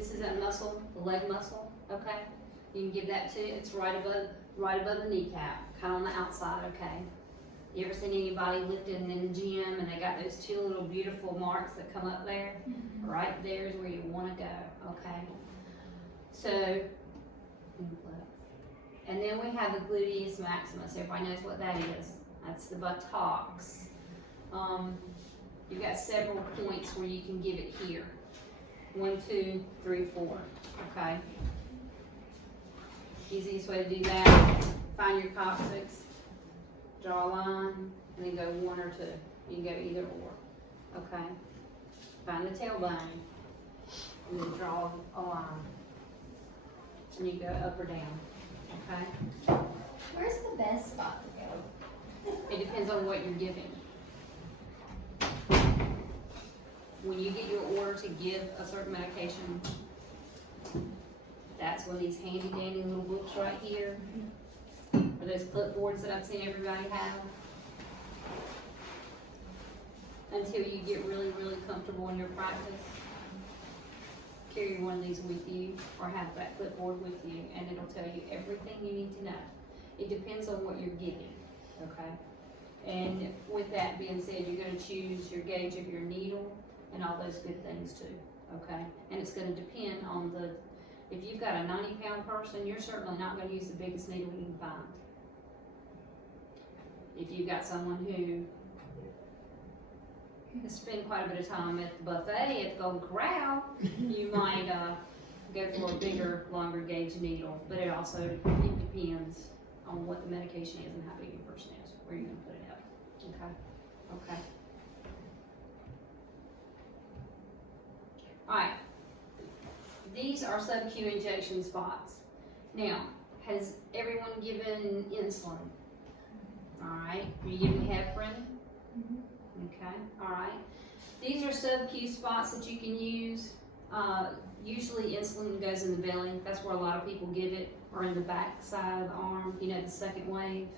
this is that muscle, the leg muscle, okay? You can give that to, it's right above the kneecap, kind of on the outside, okay? You ever seen anybody lifting in the gym and they got those two little beautiful marks that come up there? Right there is where you want to go, okay? So, and then we have the gluteus maximus. Everybody knows what that is. That's the buttocks. You've got several points where you can give it here. 1, 2, 3, 4, okay? Easiest way to do that, find your coccyx, draw a line, and then go 1 or 2. You can go either or, okay? Find the tailbone, and then draw a line. And you go up or down, okay? Where's the best spot to go? It depends on what you're giving. When you get your order to give a certain medication, that's when these handy dandy little books right here, or those clipboards that I've seen everybody have, until you get really, really comfortable in your practice. Carry one of these with you, or have that clipboard with you, and it'll tell you everything you need to know. It depends on what you're giving, okay? And with that being said, you're gonna choose your gauge of your needle and all those good things too, okay? And it's gonna depend on the, if you've got a 90-pound person, you're certainly not gonna use the biggest needle you can find. If you've got someone who spend quite a bit of time at the buffet at the Golden Corral, you might go for a bigger, longer gauge needle. But it also depends on what the medication is and how big your person is, where you're going to put it up. Okay? Okay. Alright. These are sub-Q injection spots. Now, has everyone given insulin? Alright. Are you giving heparin? Okay, alright. These are sub-Q spots that you can use. Usually insulin goes in the belly. That's where a lot of people give it, or in the back side of the arm, you know, the second wave.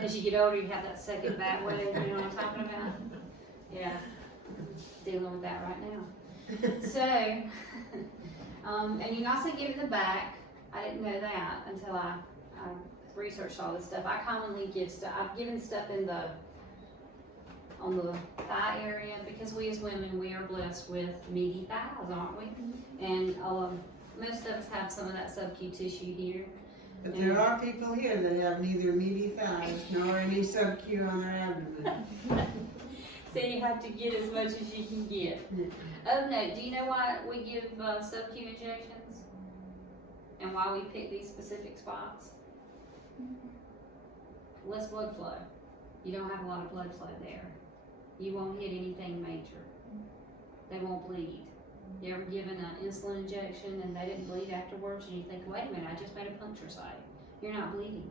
As you get older, you have that second back wave, you know what I'm talking about? Yeah, dealing with that right now. So, and you can also give it in the back. I didn't know that until I researched all this stuff. I commonly give stuff, I've given stuff on the thigh area, because we as women, we are blessed with meaty thighs, aren't we? And most of us have some of that sub-Q tissue here. But there are people here that have neither meaty thighs nor any sub-Q on their abdomen. So you have to get as much as you can get. Oh no, do you know why we give sub-Q injections? And why we pick these specific spots? Less blood flow. You don't have a lot of blood flow there. You won't hit anything major. They won't bleed. You ever given an insulin injection and they didn't bleed afterwards, and you think, wait a minute, I just made a puncture site. You're not bleeding.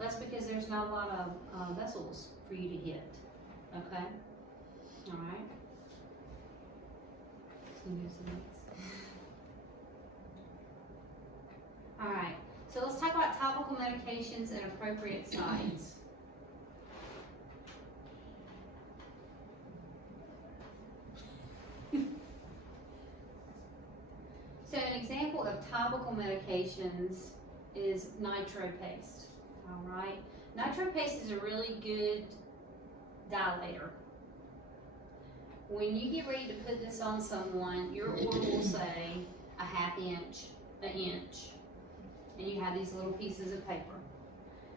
That's because there's not a lot of vessels for you to hit. Okay? Alright? Alright, so let's talk about topical medications and appropriate sites. So an example of topical medications is nitro paste. Alright? Nitro paste is a really good dilator. When you get ready to put this on someone, your order will say a half inch, an inch, and you have these little pieces of paper.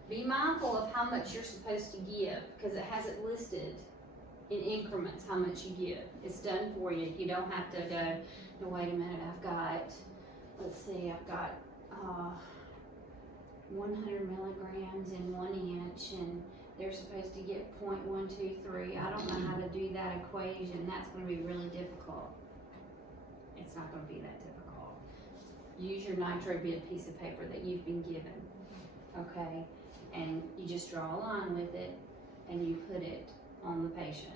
Be mindful of how much you're supposed to give, because it has it listed in increments how much you give. It's done for you. You don't have to go, no, wait a minute, I've got 100 milligrams in 1 inch, and they're supposed to get 0.123. I don't know how to do that equation. That's going to be really difficult. It's not going to be that difficult. Use your NitroBid piece of paper that you've been given, okay? And you just draw a line with it, and you put it on the patient.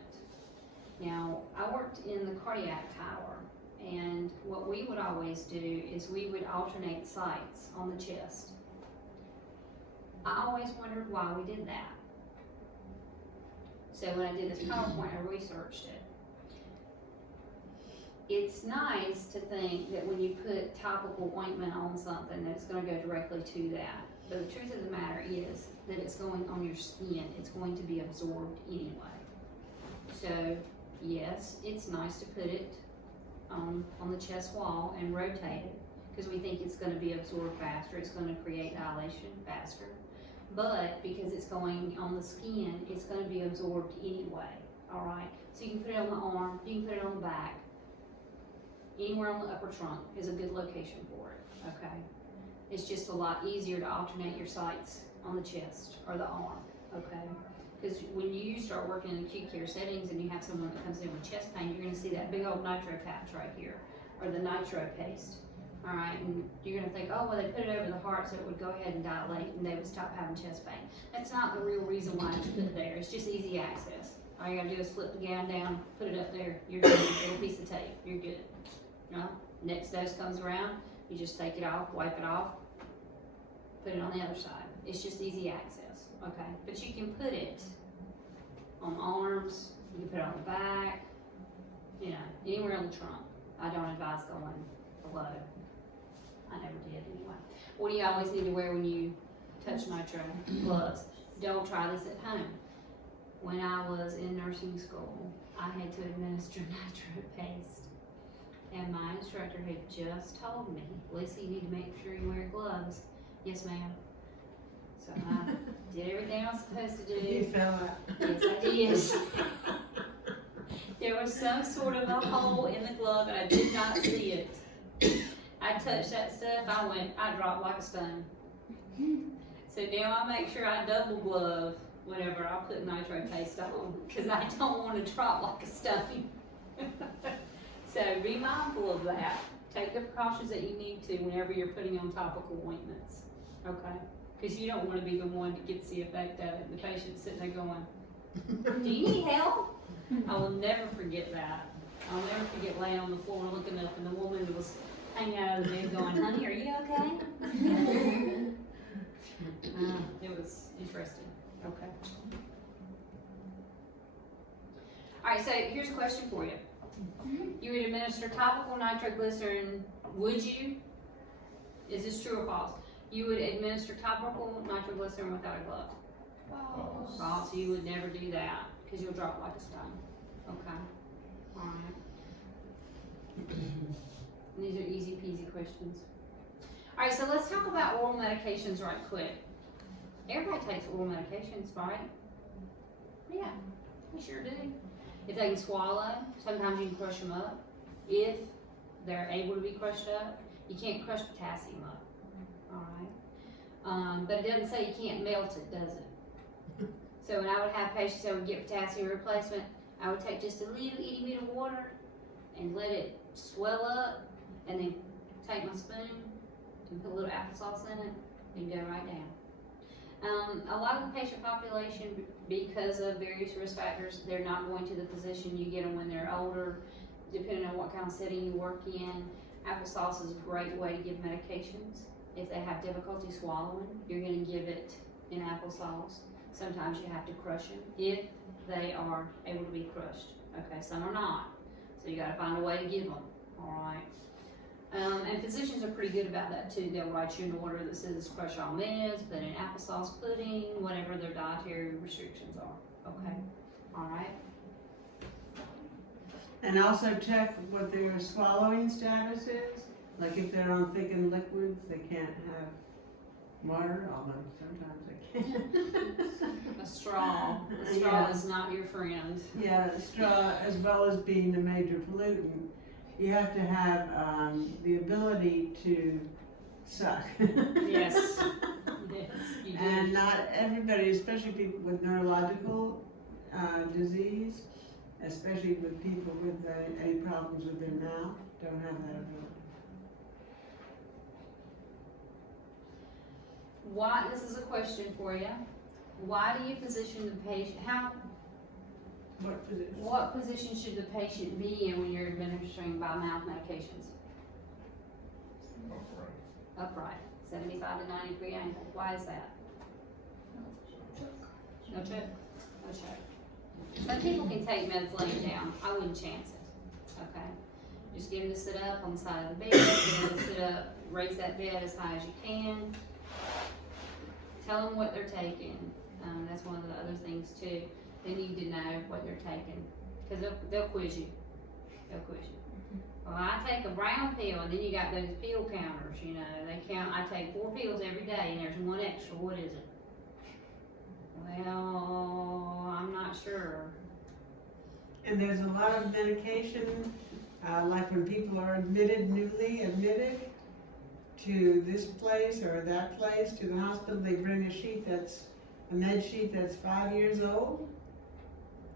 Now, I worked in the cardiac tower, and what we would always do is we would alternate sites on the chest. I always wondered why we did that. So when I did this PowerPoint, I researched it. it's nice to think that when you put topical ointment on something, that it's gonna go directly to that. But the truth of the matter is that it's going on your skin, it's going to be absorbed anyway. So, yes, it's nice to put it on the chest wall and rotate it, because we think it's gonna be absorbed faster, it's gonna create dilation faster. But because it's going on the skin, it's gonna be absorbed anyway, alright? So you can put it on the arm, you can put it on the back. Anywhere on the upper trunk is a good location for it, okay? It's just a lot easier to alternate your sites on the chest or the arm, okay? Because when you start working in acute care settings and you have someone that comes in with chest pain, you're gonna see that big old nitro patch right here, or the nitro paste, all right? And you're gonna think, oh, well, they put it over the heart so it would go ahead and dilate and they would stop having chest pain. That's not the real reason why it's put there, it's just easy access. All you gotta do is flip the gown down, put it up there, you're good, little piece of tape, you're good. No, next dose comes around, you just take it off, wipe it off, put it on the other side. It's just easy access, okay? But you can put it on arms, you can put it on the back, you know, anywhere on the trunk. I don't advise going below. I never did anyway. What do you always need to wear when you touch nitro? Gloves. Don't try this at home. When I was in nursing school, I had to administer nitro paste. And my instructor had just told me, Lisa, you need to make sure you wear gloves. Yes, ma'am. So I did everything I was supposed to You do. fell out. Yes, I did. There was some sort of a hole in the glove and I did not see it. I touched that stuff, I dropped like a stone. So now I make sure I double glove whenever I put nitro paste on, because I don't want to drop like a stone. So be mindful of that. Take the precautions that you need to whenever you're putting on topical ointments, okay? Because you don't want to be the one that gets the effect of it. The patient's sitting there going, do you need help? I will never forget that. I'll never forget laying on the floor looking up and the woman was hanging out of the bed going, honey, are you okay? It was interesting. Okay. Alright, so here's a question for you. You would administer topical nitroglycerin, would you? Is this true or false? You would administer topical nitroglycerin without a glove? False. False, you would never do that, because you'll drop like a stone. Okay, alright. These are easy peasy questions. Alright, so let's talk about oral medications right quick. Everybody takes oral medications, right? Yeah, we sure do. If they can swallow, sometimes you can crush them up. If they're able to be crushed up, you can't crush potassium up, alright? But it doesn't say you can't melt it, does it? So when I would have patients that would get potassium replacement, I would take just a little itty bit of water and let it swell up, and then take my spoon and put a little applesauce in it and go right down. A lot of the patient population, because of various risk factors, they're not going to the physician. You get them when they're older, depending on what kind of setting you work in. Applesauce is a great way to give medications. If they have difficulty swallowing, you're going to give it in applesauce. Sometimes you have to crush them if they are able to be crushed. Okay, some are not. So you got to find a way to give them, all right? And physicians are pretty good about that too. They'll write you an order that says crush all meds, put in applesauce pudding, whatever their dietary restrictions are. Okay, all right. And also check what their swallowing status is. Like if they're on thickened liquids, they can't have water, although sometimes they can. A straw. A straw Yeah. is not your friend. Yeah, straw, as well as being a major pollutant, you have to have the ability to suck. Yes. Yes, you do. And not everybody, especially people with neurological disease, especially with people with any problems with their mouth, don't have that ability. Why, this is a question for you. Why do you position the patient, what position should the patient be in when you're administering by mouth medications? Upright, 75 to 90 degree angle. Why is that? No choke. No choke. Some people can take meds laying down. I wouldn't chance it. Okay. Just get them to sit up on the side of the bed, get them to sit up, raise that bed as high as you can. Tell them what they're taking. That's one of the other things too. They need to know what they're taking, cause they'll quiz you. They'll quiz you. Well, I take a brown pill, and then you got those pill counters, you know, they count, I take 4 pills every day, and there's one extra, what is it? Well, I'm not sure. And there's a lot of medication, like when people are newly admitted to this place or that place, to the hospital, they bring a med sheet that's 5 years old.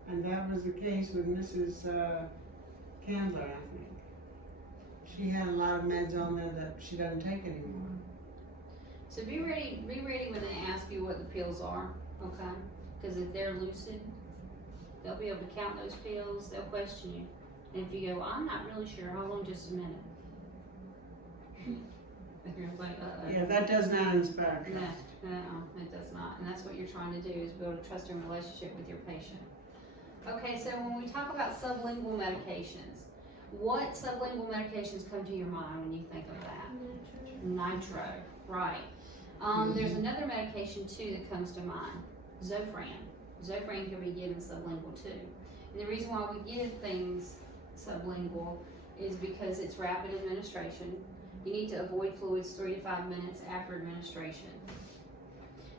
And that was the case with Mrs. Candler, I think. She had a lot of meds on there that she doesn't take anymore. So be ready when they ask you what the pills are, okay? Cause if they're lucid, they'll be able to count those pills, they'll question you. And if you go, I'm not really sure, hold on just a minute. If you're like, Yeah, that does not inspire No, trust. it does not, and that's what you're trying to do, is build a trusting relationship with your patient. Okay, so when we talk about sublingual medications, what sublingual medications come to your mind when you think of that? Nitro, right. There's another medication too that comes to mind, Zofran. Zofran can be given sublingual too. And the reason why we give things sublingual is because it's rapid administration. You need to avoid fluids 3 to 5 minutes after administration.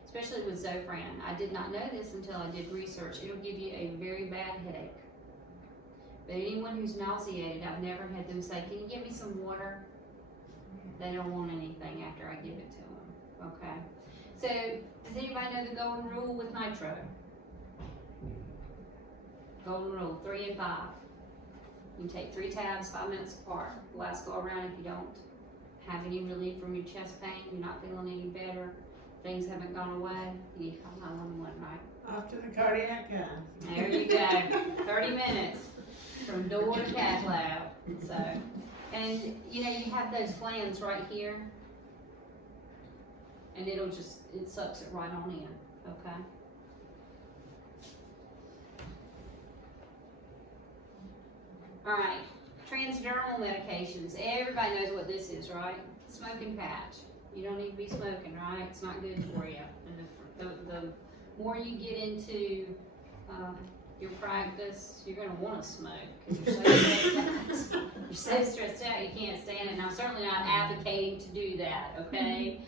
Especially with Zofran. I did not know this until I did research. It'll give you a very bad headache. But anyone who's nauseated, I've never had them say, can you give me some water? They don't want anything after I give it to them, okay? So, does anybody know the golden rule with nitro? Golden rule, 3 and 5. You take 3 tabs, 5 minutes apart. Last go around, if you don't have any relief from your chest pain, you're not feeling any better, things haven't gone away, you need to call 911, right? Off to the cardiac cath. There you go, 30 minutes from door to cath lab, so. And, you know, you have those glands right here, and it sucks it right on in, okay? Alright, transdermal medications. Everybody knows what this is, right? Smoking patch. You don't need to be smoking, right? It's not good for you. And the more you get into your practice, you're going to want to smoke because you're so stressed out. You're so stressed out you can't stand it. And I'm certainly not advocating to do that, okay?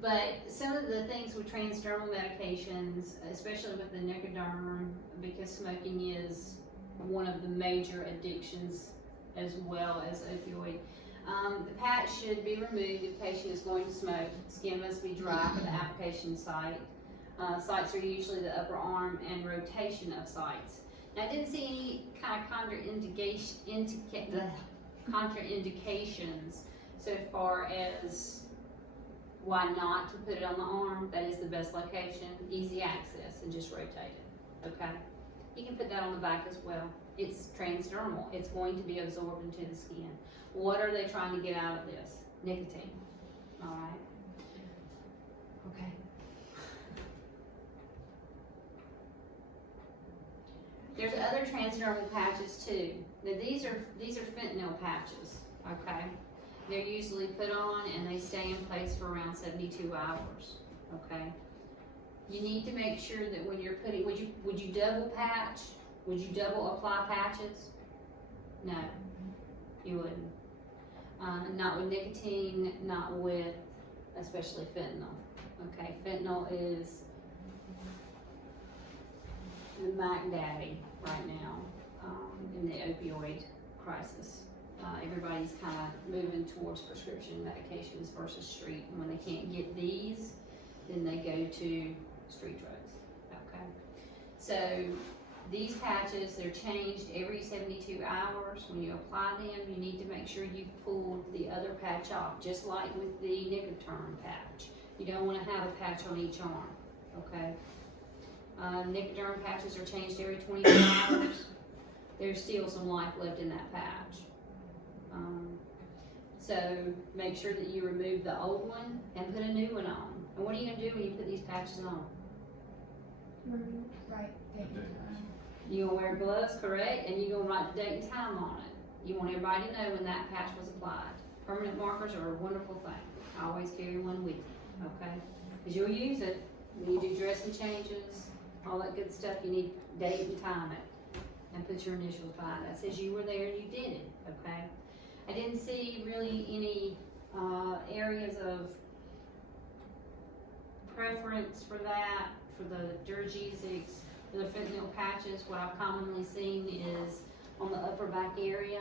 But some of the things with transdermal medications, especially with the Nicoderm, because smoking is one of the major addictions as well as opioid. The patch should be removed if the patient is going to smoke. Skin must be dry for the application site. Sites are usually the upper arm and rotation of sites. Now, I didn't see any kind of contraindications so far as why not to put it on the arm. That is the best location, easy access, and just rotate it, okay? You can put that on the back as well. It's transdermal. It's going to be absorbed into the skin. What are they trying to get out of this? Nicotine. All right. Okay. There's other transdermal patches too. Now these are fentanyl patches. Okay. They're usually put on and they stay in place for around 72 hours. Okay. You need to make sure that when you're putting, would you double patch? Would you double apply patches? No, you wouldn't. Not with nicotine, not with, especially fentanyl. Okay, fentanyl is the Mac Daddy right now in the opioid crisis. Everybody's kind of moving towards prescription medications versus street. And when they can't get these, then they go to street drugs, okay? So these patches, they're changed every 72 hours. When you apply them, you need to make sure you've pulled the other patch off, just like with the Nicoderm patch. You don't want to have a patch on each arm, okay? Nicoderm patches are changed every 24 hours. There's still some life left in that patch. So make sure that you remove the old one and put a new one on. And what are you going to do when you put these patches on? Right. You're going to wear gloves, correct? And you're going to write the date and time on it. You want everybody to know when that patch was applied. Permanent markers are a wonderful thing. I always carry one with you, okay? Because you'll use it when you do dressing changes, all that good stuff. You need date and time it, and put your initials by it. That says you were there and you did it, okay? I didn't see really any areas of preference for that, for the Duragesics, for the fentanyl patches. What I've commonly seen is on the upper back area,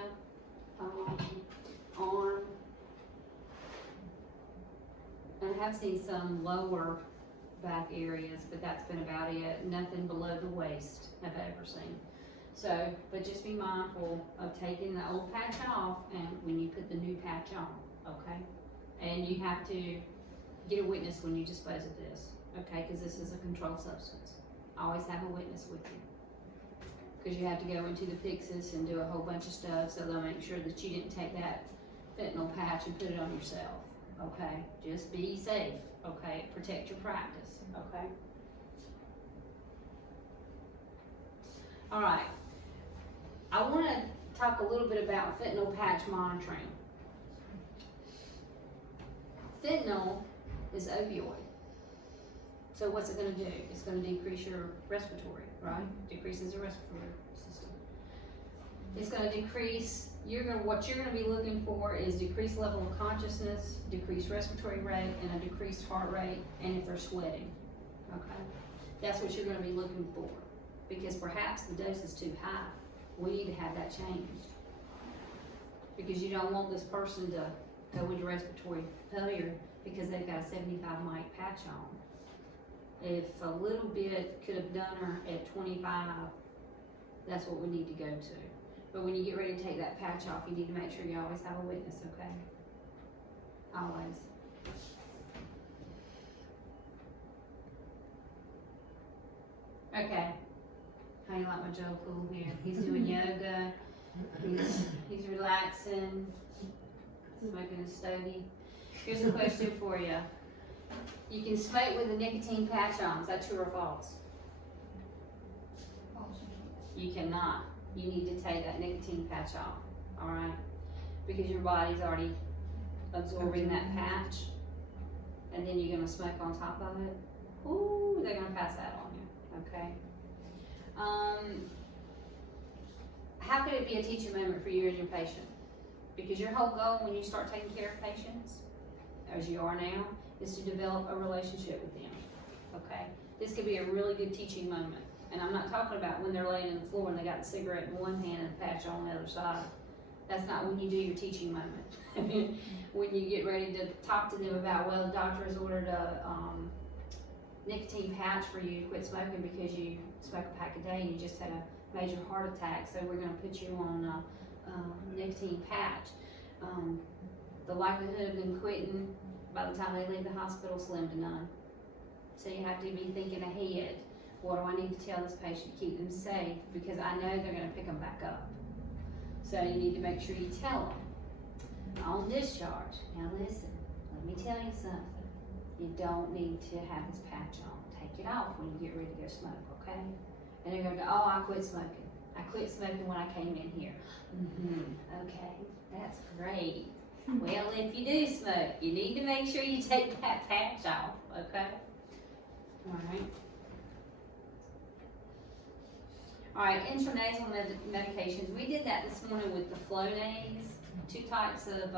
arm. And I have seen some lower back areas, but that's been about it. Nothing below the waist I've ever seen. So, but just be mindful of taking the old patch off and when you put the new patch on, okay? And you have to get a witness when you dispose of this, okay? Because this is a controlled substance. Always have a witness with you. Because you have to go into the Pyxis and do a whole bunch of stuff, so they'll make sure that you didn't take that fentanyl patch and put it on yourself, okay? Just be safe, okay? Protect your practice, okay? All right. I want to talk a little bit about fentanyl patch monitoring. Fentanyl is opioid. So what's it going to do? It's going to decrease your respiratory, right? Decreases the respiratory system. It's going to decrease, what you're going to be looking for is decreased level of consciousness, decreased respiratory rate, and a decreased heart rate, and if they're sweating, okay? That's what you're going to be looking for, because perhaps the dose is too high. We need to have that changed, because you don't want this person to go into respiratory failure because they've got a 75 mic patch on. If a little bit could have done her at 25, that's what we need to go to. But when you get ready to take that patch off, you need to make sure you always have a witness, okay? Always. Okay. How you like my Joe Cool here? He's doing yoga. He's relaxing. Smoking a stogie. Here's a question for you. You can smoke with a nicotine patch on. Is that true or false? You cannot. You need to take that nicotine patch off. All right? Because your body's already absorbing that patch, and then you're gonna smoke on top of it. Ooh, they're gonna pass that on you. Okay. How could it be a teaching moment for you and your patient? Because your whole goal when you start taking care of patients, as you are now, is to develop a relationship with them, okay? This could be a really good teaching moment. And I'm not talking about when they're laying on the floor and they got the cigarette in one hand and a patch on the other side. That's not when you do your teaching moment. When you get ready to talk to them about, well, the doctor has ordered a nicotine patch for you to quit smoking because you smoke a pack a day and you just had a major heart attack, so we're going to put you on a nicotine patch. The likelihood of them quitting by the time they leave the hospital, slim to none. So you have to be thinking ahead. What do I need to tell this patient to keep them safe? Because I know they're going to pick them back up. So you need to make sure you tell them. On discharge, now listen, let me tell you something. You don't need to have this patch on. Take it off when you get ready to go smoke, okay? And they're going to go, oh, I quit smoking. I quit smoking when I came in here. Okay, that's great. Well, if you do smoke, you need to make sure you take that patch off, okay? All right. All right, intranasal medications. We did that this morning with the Flonase, 2 types of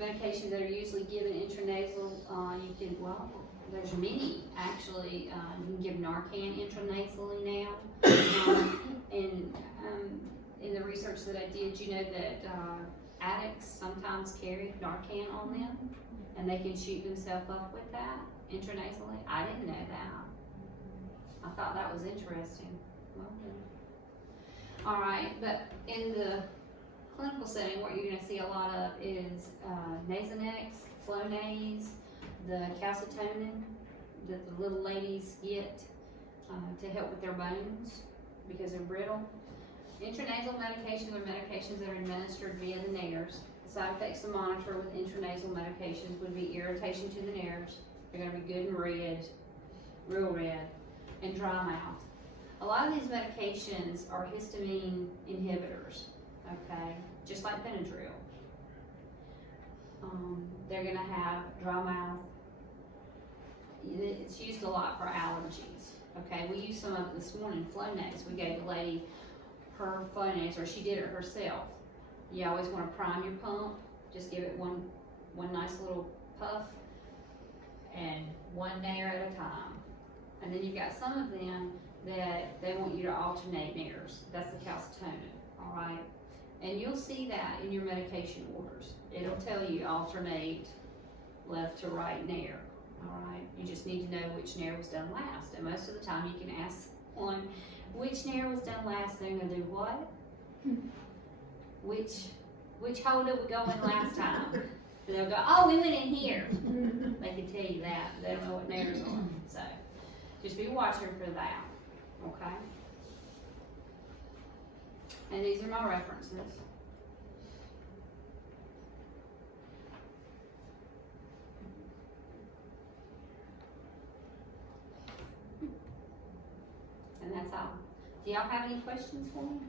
medications that are usually given intranasal. You can, well, there's many actually. You can give Narcan intranasally now. And in the research that I did, you know that addicts sometimes carry Narcan on them, and they can shoot themselves up with that intranasally. I didn't know that. I thought that was interesting. Well, all right, but in the clinical setting, what you're going to see a lot of is Nasonex, Flonase, the calcitonin that the little ladies get to help with their bones because they're brittle. Intranasal medications are medications that are administered via the nerves. The side effects to monitor with intranasal medications would be irritation to the nerves. They're going to be good and red, real red, and dry mouth. A lot of these medications are histamine inhibitors, okay, just like Benadryl. They're gonna have dry mouth. It's used a lot for allergies, okay? We used some of it this morning, Flonase. We gave a lady her Flonase, or she did it herself. You always wanna prime your pump, just give it one nice little puff, and one nair at a time. And then you've got some of them that they want you to alternate nairs. That's the calcitonin, alright? And you'll see that in your medication orders. It'll tell you alternate left to right nair, alright? You just need to know which nair was done last. And most of the time you can ask one, which nair was done last? They're gonna do what? Which hole did we go in last time? And they'll go, oh, we went in here. They can tell you that. They don't know what nairs are. So just be watching for that, okay? And these are my references. And that's all. Do y'all have any questions for me?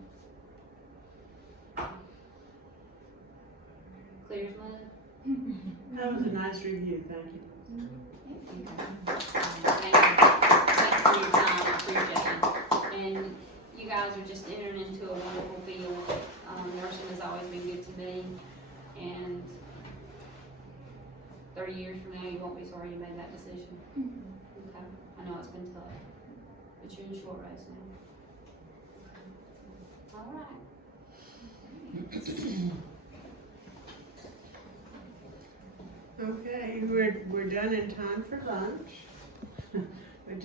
Clear as mud? That was a nice review, thank you. Thank you. Thanks for your time, I appreciate it. And you guys are just entering into a wonderful field. Nursing has always been good to me, and 30 years from now, you won't be sorry you made that decision. Okay, I know it's been tough, but you're in short race now. All right. Okay, we're done in time for lunch.